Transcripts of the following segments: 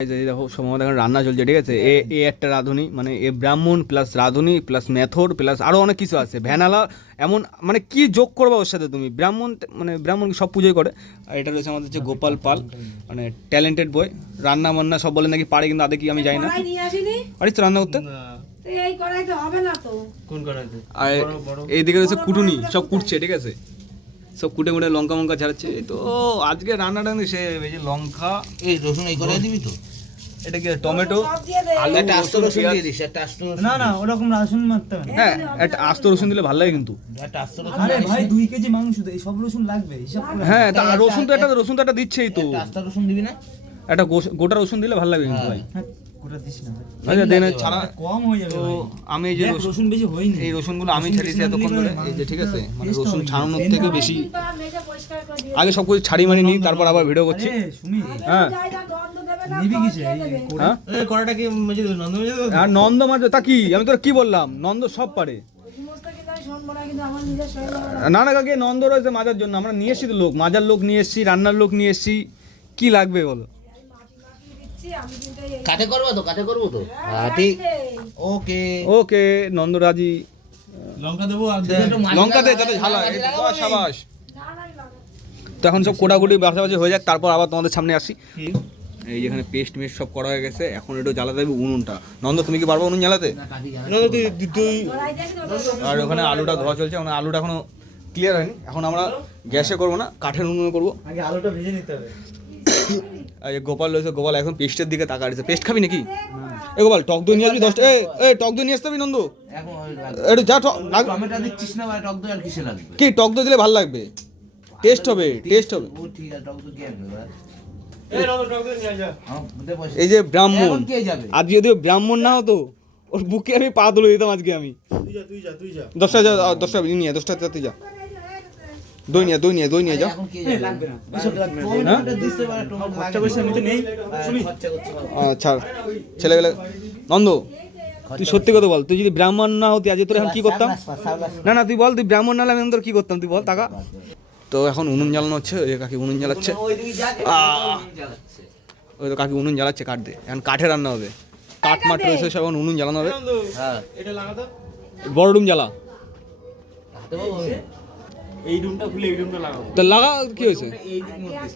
দেখো সম্ভবত এখন রান্না চলছে, ঠিক আছে। এ একটা রাঁধুনি, মানে এ ব্রাহ্মণ প্লাস রাঁধুনি প্লাস মেথর প্লাস আরও অনেক কিছু আছে, ভ্যানালা, এমন মানে কি যোগ করবা ওর সাথে তুমি। ব্রাহ্মণ মানে ব্রাহ্মণ সব পুজোই করে। আর এটা রয়েছে আমাদের হচ্ছে গোপাল পাল, মানে ট্যালেন্টেড বয়, রান্না বান্না সব বলে নাকি পারে, কিন্তু আদে কি আমি জানি না। পারিস তো রান্না করতে? আর এইদিকে রয়েছে কুটুনি, সব কুটছে, ঠিক আছে, সব কুটে কুটে লঙ্কা মঙ্কা ঝাড়াচ্ছে। এই তো আজকে রান্নাটা সে এই যে লঙ্কা, এই রসুন এই করে দিবি তো। এটা কি টমেটো, আলু, একটা আস্ত রসুন দিয়ে দিস, একটা আস্ত রসুন। না না ওরকম রসুন মারতে হবে না। হ্যাঁ একটা আস্ত রসুন দিলে ভালো লাগে কিন্তু। একটা আস্ত রসুন। আরে ভাই 2 কেজি মাংস তো এই সব রসুন লাগবে হিসাব করে। হ্যাঁ তা রসুন তো একটা দিচ্ছেই তো, একটা আস্ত রসুন দিবি না? একটা গোটা রসুন দিলে ভালো লাগবে কিন্তু ভাই। হ্যাঁ, গোটা দিস না ভাই। আচ্ছা দেন ছাড়া কম হয়ে যাবে তো ভাই। আমি এই যে দেখ, রসুন বেশি হয়নি। এই রসুনগুলো আমি ছাড়িয়েছি এতক্ষণ ধরে, এই যে ঠিক আছে, মানে রসুন ছাড়ানোর থেকে বেশি আগে সব কিছু ছাড়ি মারি নিই, তারপর আবার ভিডিও করছি। আরে শুনি হ্যাঁ নিবি কিসে? হ্যাঁ এই কড়াটা কি মেজে দেব, নন্দ মেজে দেব? আর নন্দ মাঝে তা কি, আমি তোর কি বললাম, নন্দ সব পারে। না না কাকে, নন্দ রয়েছে মাজার জন্য, আমরা নিয়ে এসছি তো লোক, মাজার লোক নিয়ে এসছি, রান্নার লোক নিয়ে এসছি, কি লাগবে বলো। কাটে করবো তো, কাটে করবো তো। হ্যাঁ ঠিক, ওকে ওকে নন্দ রাজি। লঙ্কা দেবো আর লঙ্কা দে যাতে ঝাল হয়। বাহ, শাবাশ। তো এখন সব কোটাকুটি বাছাবাছি হয়ে যাক, তারপর আবার তোমাদের সামনে আসি। এই যেখানে পেস্ট মেস্ট সব করা হয়ে গেছে, এখন একটু জ্বালাতে হবে উনুনটা। নন্দ তুমি কি পারবো উনুন জ্বালাতে? আর ওখানে আলুটা ধোয়া চলছে, মানে আলুটা এখনো ক্লিয়ার হয়নি, এখন আমরা গ্যাসে করবো না, কাঠের উনুনে করবো। আগে আলুটা ভেজে নিতে হবে। আর এই গোপাল রয়েছে, গোপাল এখন পেস্টের দিকে তাকা আছে। পেস্ট খাবি নাকি? এ গোপাল টক দই নিয়ে আসবি 10টা। এই টক দই নিয়ে আসতে হবে নন্দ, এখন একটু যা। টমেটো দিচ্ছিস না ভাই, টক দই আর কিসে লাগবে? কি টক দই দিলে ভালো লাগবে, টেস্ট হবে, টেস্ট হবে। ও ঠিক আছে, টক দই কি আনবে ভাই? এই যে ব্রাহ্মণ, এখন কে যাবে? আজ যদি ব্রাহ্মণ না হতো ওর বুকে আমি পা তুলে দিতাম আজকে আমি। 10টা যা, 10টা নিয়ে 10টা তুই যা, দই নিয়ে যা। এখন কে যাবে? লাগবে না। হ্যাঁ? টমেটো দিতে পারে, টমেটো খরচা লাগবে পয়সা নিতে নেই। শুনি খরচা করতে হবে। ছাড় ছেলেবেলা। নন্দ তুই সত্যি কথা বল, তুই যদি ব্রাহ্মণ না হতি আজ তোর এখন কি করতাম? না না তুই বল, তুই ব্রাহ্মণ না হলে আমি তোর কি করতাম, তুই বল টাকা। তো এখন উনুন জ্বালানো হচ্ছে, ওই কাকি উনুন জ্বালাচ্ছে। ওই তো কাকি উনুন জ্বালাচ্ছে, কাঠ দিয়ে, এখন কাঠে রান্না হবে, কাঠ মাঠ রয়েছে সব, এখন উনুন জ্বালানো হবে। হ্যাঁ বড় রুম জ্বালা, হাতে বাবু এই রুমটা খুলে এই রুমটা লাগাও। তো লাগা কি হয়েছে? এই দিক মধ্যে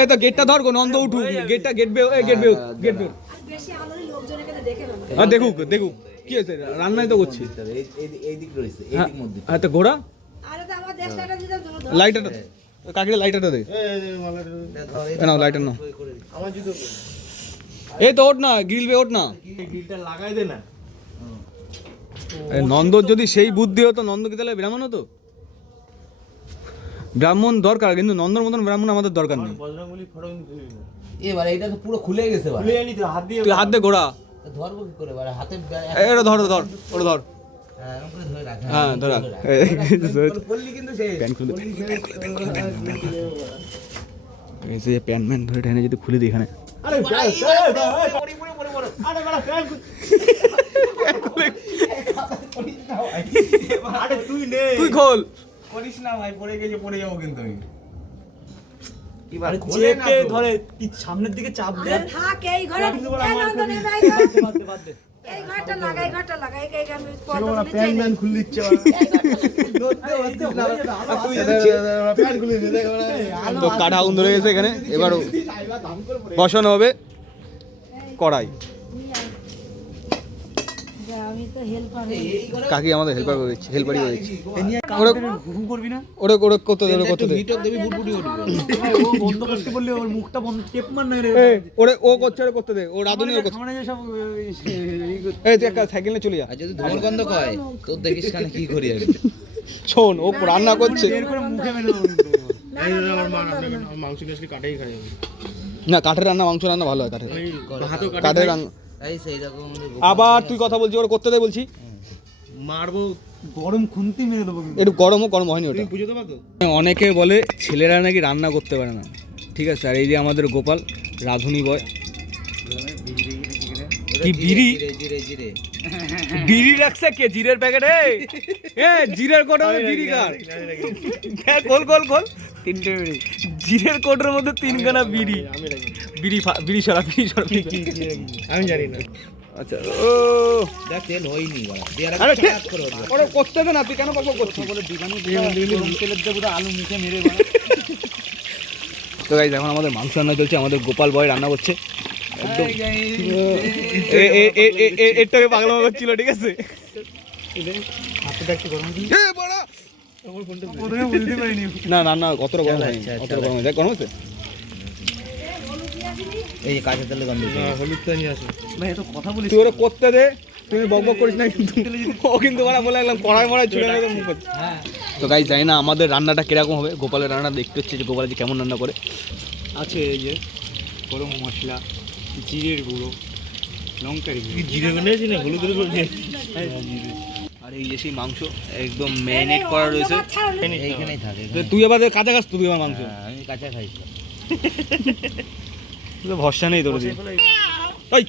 এই তো গেটটা ধর গো, নন্দ উঠুক, গেট বে। হ্যাঁ দেখুক কি হয়েছে, রান্নাই তো করছি। এই দিক রয়েছে, এই দিক মধ্যে। হ্যাঁ তো ঘোড়া লাইটারটা, কাকিরে লাইটারটা দে, নাও লাইটার নাও। এই তো ওঠ না, গ্রিল বে ওঠ না। গ্রিলটা লাগাই দে না। নন্দর যদি সেই বুদ্ধি হতো, নন্দ কি তাহলে ব্রাহ্মণ হতো? ব্রাহ্মণ দরকার, কিন্তু নন্দর মতন ব্রাহ্মণ আমাদের দরকার নেই। বজরংবলী ফটো কিন্তু খুলে নিল। এবার এটা তো পুরো খুলে গেছে ভাই। খুলে আনি তো হাত দিয়ে। তুই হাত দে ঘোড়া, ধরবো কি করে ভাই? হাতে এটা ধর ওটা ধর। হ্যাঁ এরকম করে ধরে রাখ। হ্যাঁ ধর। পল্লি কিন্তু শেষ। প্যান খুলে দে, প্যান ম্যান ধরে টেনে যদি খুলে দিই এখানে। আরে পড়ে। আরে বড় ফ্যান। আরে তুই নে। তুই খোল। করিস না ভাই, পড়ে গেছে, পড়ে যাবো কিন্তু আমি। কি ভাই আরে খোলে না চেপে তো। ধরে কি সামনের দিকে চাপ দে। থাক এই ঘরে বাদ দে। এই ঘরটা লাগাই এই আমি সেগুলো প্যান ম্যান খুলে দিচ্ছে। তো কাঠা আগুন ধরে গেছে এখানে, এবার বসানো হবে কড়াই। আমি তো হেল্পার কাকি আমাদের হেল্পারই হয়েছে। ওরে ঘুম করবি না? ওরে করতে দে, করতে দে। ভিতর দেবি বুটবুটি উঠবে। ও বন্ধ করতে বললে ওর মুখটা বন্ধ, টেপ মার না রে। ও করতে দে, ও রাধুনি ওর করতে। খামারে যে সব এই তুই একটা সাইকেল নিয়ে চলে যা। আর যদি ধোঁয়ার গন্ধ কয় তোর দেখিস কানে কি করি আমি। শোন ও রান্না করছে বের করে মুখে মেরে দেবো কিন্তু। না, কাঠের রান্না, মাংস রান্না ভালো হয় কাঠের। কাঠের রান্না এই সেই রকম আবার তুই কথা বলছিস, ওরা করতে দে বলছি। মারবো, গরম খুন্তি মেরে দেবো কিন্তু। একটু গরম হয়নি ওটা। অনেকে বলে ছেলেরা নাকি রান্না করতে পারে না, ঠিক আছে। আর এই যে আমাদের গোপাল রাঁধুনি বয়, কি বিড়ি জিরে জিরে বিড়ি রাখছে কে, জিরের প্যাকেটে? জিরের কোটা বিড়ি কার? খোল 3টে বিড়ি, জিরের কোটের মধ্যে 3খানা বিড়ি। বিড়ি সরা আমি জানি না। আচ্ছা ও দেখ তেল হয়নি বাড়া। দিয়ে আরে ঠিক আরেকটা করে দেবো। ওরে করতে হবে না, তুই কেন বকবক করছিস? বলে দোকানে গরম তেলের দিয়ে পুরো আলু মুখে মেরে বাড়া। তো গাইস এখন আমাদের মাংস রান্না চলছে, আমাদের গোপাল বয় রান্না করছে একদম। এটাকে পাগলামো করছিল, ঠিক আছে? হাতটা একটু গরম দিই। এ বড়া আমার ফোনটা প্রথমে বুঝতে পারিনি। না না না, অতটা গরম হয়নি, অতটা গরম হয়নি। দেখ গরম হচ্ছে। এই যে কাঁচা তেলের গন্ধ। না হলুদটা নিয়ে আসো। ভাই এত কথা বলিস। তুই ওরা করতে দে, তুমি বকবক করিস না কিন্তু। ও কিন্তু ওরা বলে একদম কড়াই মড়াই ছুড়ে মেরে মুখ করছে। হ্যাঁ। তো গাইস জানি না আমাদের রান্নাটা কিরকম হবে। গোপালের রান্না দেখতে হচ্ছে যে গোপাল যে কেমন রান্না করে। আছে এই যে গরম মশলা, জিরের গুঁড়ো, লঙ্কার গুঁড়ো। জিরে বানিয়েছি না হলুদের গুঁড়ো দিয়েছি। আর এই যে সেই মাংস একদম ম্যারিনেট করা রয়েছে। এইখানেই থাকে। তো তুই আবার কাঁচা খাস, তুই আমার মাংস হ্যাঁ, আমি কাঁচা খাই। তুই তো ভরসা নেই তোর দিয়ে। ওই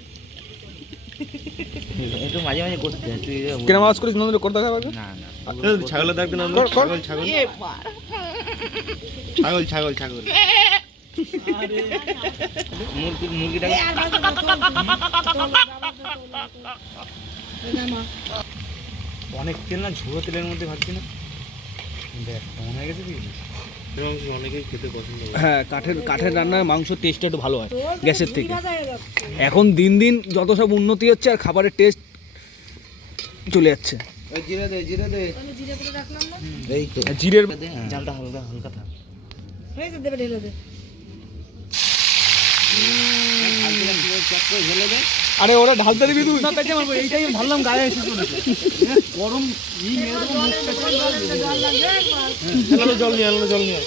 একটু মাঝে মাঝে করতে হয়, তুই কেন আওয়াজ করিস? নন্দরে করতে হবে না না ছাগলের দাগ না। কর, কর। ছাগল ছাগল ছাগল ছাগল। মুরগিটাকে অনেক তেল না, ঝুড়ো তেলের মধ্যে ভাবছি না। দেখ কেমন হয়ে গেছে কি? মাংস অনেকেই খেতে পছন্দ করে। হ্যাঁ, কাঠের রান্নার মাংস টেস্টটা একটু ভালো হয় গ্যাসের থেকে। এখন দিন দিন যত সব উন্নতি হচ্ছে আর খাবারের টেস্ট চলে যাচ্ছে। জিরে দে জিরে দে। জিরে করে রাখলাম না, এই তো আর জিরের দে, হ্যাঁ। জালটা হালকা হালকা থাক। হয়েছে, দেবে ঢেলে দে। চেক করে ঢেলে দে। আরে ওরা ঢালতে দিবি তুই? না পেঁচে মারবো, এইটাই আমি ভাবলাম গায়ে এসে চলেছে। গরম ই মেরে দেবো মুখ পেঁচে। জল লাগবে একবার। আলাদা জল নিয়ে আলাদা জল নিয়ে।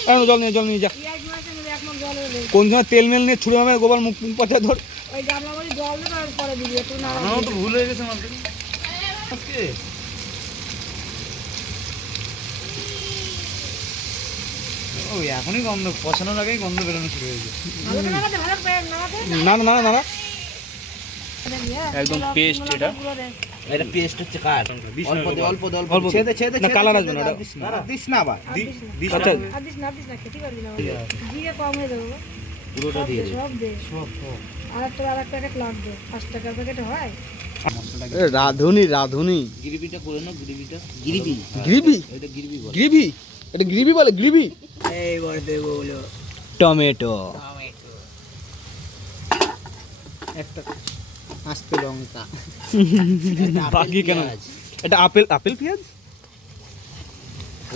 জল নিয়ে যা। পেঁয়াজ মাছে মিলে এক মগ জল হলে কোন সময় তেল মেল নিয়ে ছুড়ে মামে গোপাল মুখ পচা ধর। ওই গামলা করে জল দেবে আর পরে দিবি একটু না। আমারও তো ভুল হয়ে গেছে মাঝে। আজকে ও এখনই গন্ধ পছানোর আগেই গন্ধ বেরোনো শুরু হয়েছে। ভালো করে নামাতে, ভালো করে নামাতে। না একদম paste এটা। এটা পেস্ট হচ্ছে কার? অল্প দে অল্প দে অল্প দে। ছেদে ছেদে না, কালার আসবে না এটা। দিস না আবার। আচ্ছা আর দিস না, খেতে পারবি না। জিরে কম হয়ে যাবে গো। পুরোটা সব দিয়ে দে, দে। সব দে। সব আর এক প্যাকেট লাগবে, 5 টাকার প্যাকেট হয়। রাধুনি গ্রেভিটা করে নাও গ্রেভিটা। গ্রেভি গ্রেভি এটা গ্রেভি বলে। গ্রেভি এটা গ্রেভি বলে গ্রেভি। এইবার দেবো বলো। টমেটো একটা আস্তে লঙ্কা। বাকি কেন? এটা আপেল পেঁয়াজ।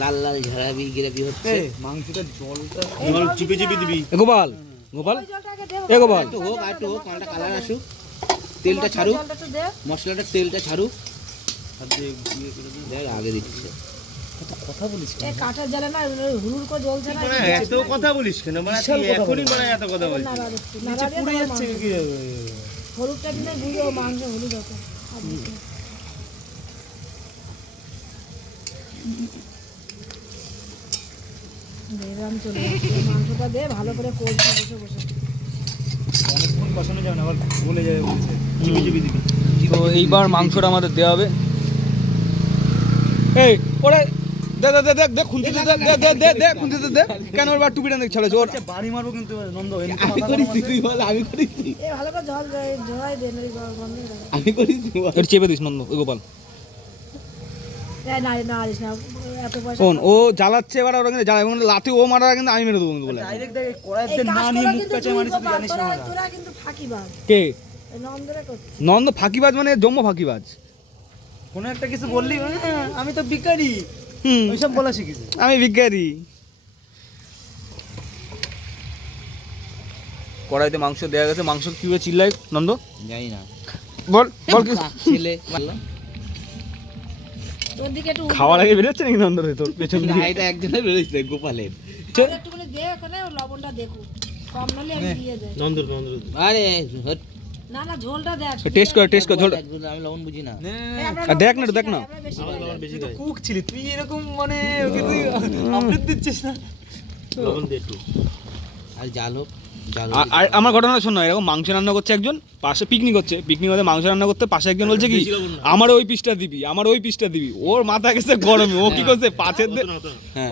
লাল লাল ঝাড়াবি গ্রেভি হচ্ছে। মাংসটা জল চিপে চিপে দিবি। গোপাল ওই জলটা আগে দে। এ গোপাল একটু হোক আর একটু হোক, মালটা কালার আসুক, তেলটা ছাড়ুক, জলটা একটু দে। মশলাটা তেলটা ছাড়ুক। আর দিয়ে দিয়ে করে দেবো। দেখ আগে দিচ্ছে। কথা বলিস এই কাঠের জালে না হুড়ুর করে জ্বলছে না। মানে এত কথা বলিস কেন? মানে তুই এখনই মানে এত কথা বলছিস। নাড়া দিচ্ছি, নিচে নাড়া দিয়ে পুড়ে তারপর যাচ্ছে মাংস। কি? হলুদটা দিলে গুঁড়ো মাংস হলুদ হতো। আর দিস না। দে, এরম চলে যাচ্ছে। মাংসটা দে, ভালো করে কষবি বসে বসে। অনেকক্ষণ কষানো যাবে না, আবার বলে যাবে বলছে। চিপে চিপে দিবি। তো এইবার মাংসটা আমাদের দেওয়া হবে। এই ওরে দে দে দে দে দে খুন্তি দে দে দে দে দে খুন্তি দে দে। কেন ওর টুপিটা দেখ চলেছে ওর। আচ্ছা বাড়ি মারবো কিন্তু নন্দ। আমি করেছি তুই বল, আমি করেছি, এ ভালো করে জল দে, নই গন্ধ হয়ে যাবে। আমি করেছি বল। এর চেপে দিস নন্দ ওই গোপাল। এ না না দিস না, এত পয়সা। শোন ও জ্বালাচ্ছে এবার ওরা কিন্তু জ্বালা এবং লাথি ও মারার কিন্তু আমি মেরে দেবো কিন্তু বলে। ডাইরেক্ট দেখ কড়াইতে এই না কাজগুলো নিয়ে মুখ কিন্তু পেঁচে তুই মারিস তুই গোপাল, জানিস না। তোরা কিন্তু ফাঁকিবাজ। কে? এই নন্দরে করছিস। নন্দ ফাঁকিবাজ মানে জম্ম ফাঁকিবাজ। কোনো একটা কিছু বললি আমি তো বিকারি হুম ওইসব বলা শিখেছি। আমি ভিখারি। কড়াইতে মাংস দেওয়া গেছে, মাংস কিভাবে চিল্লাই নন্দ জানি না। বল বল কি ছেলে তোর দিকে একটু খাওয়ার আগে বেরোচ্ছে নাকি নন্দ তোর পেছন না, দিকে? এটা একজনের বেরোচ্ছে গোপালের। একটুখানি দে ওখানে, লবণটা দেখো কম নালে আমি দিয়ে দেয়। নন্দর আরে না না, ঝোলটা দেখ। টেস্ট কর ঝোল। আমি লবণ বুঝি না। এই আমরা আর দেখ না, লবণ দেখ না। বেশি খাই, আমরা বেশি খাই। কুক ছিলি তুই এরকম মানে কিছু আপডেট দিচ্ছিস না। লবণ দে একটু। আর জাল হোক। আর আমার ঘটনা শোনো, এরকম মাংস রান্না করছে একজন, পাশে পিকনিক হচ্ছে, পিকনিক হতে মাংস রান্না করতে পাশে একজন বলছে কি আমার ওই পিসটা দিবি, আমার ওই পিসটা দিবি। ওর মাথা গেছে গরমে, ও কি করছে পাশের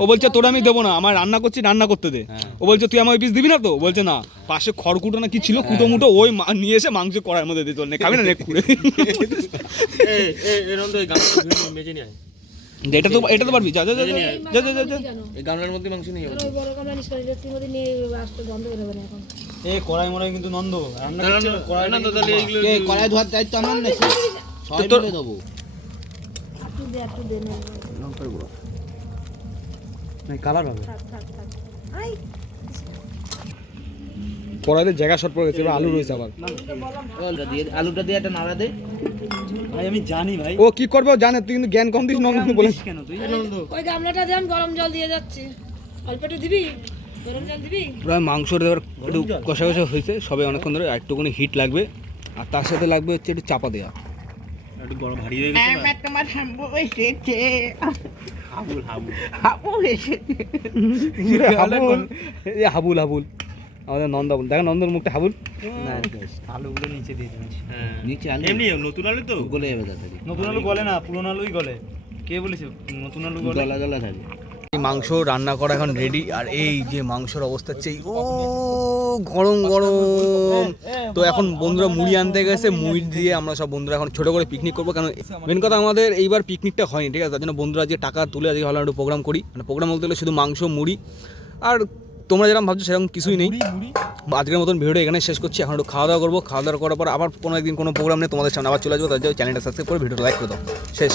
ও বলছে তোর আমি দেবো না, আমার রান্না করছি রান্না করতে দে। ও বলছে তুই আমার ওই পিস দিবি না তো, বলছে না। পাশে খড়কুটো না কি ছিল, কুটো মুটো ওই নিয়ে এসে মাংস কড়াইয়ের মধ্যে দিয়ে চল নে খাবি না নে খুঁড়ে। এটা তো পারবি, যা যা যা যা যা যা যা যা। এই গামলার মধ্যে মাংস নিয়ে ওই বড় গামলা নিস করে তুই মধ্যে নিয়ে আসতে বন্ধ করে দেবে না এখন। এই কড়াই মড়াই কিন্তু নন্দ রান্না করছে, কড়াই না তো তাহলে এইগুলো কড়াই ধোয়ার দায়িত্ব আমার নাকি? সবাই তোর- মিলে দেবো। একটু দে না। কালার হবে। থাক থাক থাক। আই কড়াইতে জায়গা শর্ট পড়ে গেছে, এবার আলু রয়েছে আবার। আলুটা দিয়ে একটা নাড়া দে। ভাই আমি জানি ভাই। ও কি করবে ও জানে, তুই কিন্তু জ্ঞান কম দিস নন্দ বলে। কেন তুই? ওই গামলাটা দে, আমি গরম জল দিয়ে যাচ্ছি। অল্প একটু দিবি? গরম জল দিবি? প্রায় মাংসটা এবার একটু কষা কষা হয়েছে, সবে অনেকক্ষণ ধরে একটুখানি হিট লাগবে, আর তার সাথে লাগবে হচ্ছে একটু চাপা দেওয়া। একটু গরম ভারী হয়ে গেছে না? তোমার হাম্বু এসেছে। হাবুল হাবুল। হাবু এসেছে। এই হাবুল হাবুল আমাদের নন্দাবুল, দেখো নন্দর মুখটা হাবুল। আলুগুলো নিচে দিয়ে দিন। হ্যাঁ। নিচে আলু এমনি নতুন আলু তো? গলে যাবে তাড়াতাড়ি। নতুন আলু গলে না, পুরনো আলুই গলে। কে বলেছে নতুন আলু গলে? গলা গলা থাকবে। এই মাংস রান্না করা এখন রেডি, আর এই যে মাংসর অবস্থা হচ্ছে ও গরম গরম। তো এখন বন্ধুরা মুড়ি আনতে গেছে, মুড়ি দিয়ে আমরা সব বন্ধুরা এখন ছোটো করে পিকনিক করবো, কারণ মেন কথা আমাদের এইবার পিকনিকটা হয়নি, ঠিক আছে? তার জন্য বন্ধুরা যে টাকা তুলে আজকে ভালো একটু প্রোগ্রাম করি, মানে প্রোগ্রাম বলতে গেলে শুধু মাংস মুড়ি, আর তোমরা যেরকম ভাবছো সেরকম কিছুই নেই। আজকের মতন ভিডিওটা এখানে শেষ করছি, এখন একটু খাওয়া দাওয়া করবো, খাওয়া দাওয়া করার পর আবার কোনো একদিন কোনো প্রোগ্রাম নিয়ে তোমাদের সামনে আবার চলে আসবো। তার জন্য চ্যানেলটা সাবস্ক্রাইব করে ভিডিওটা লাইক করে দাও। শেষ।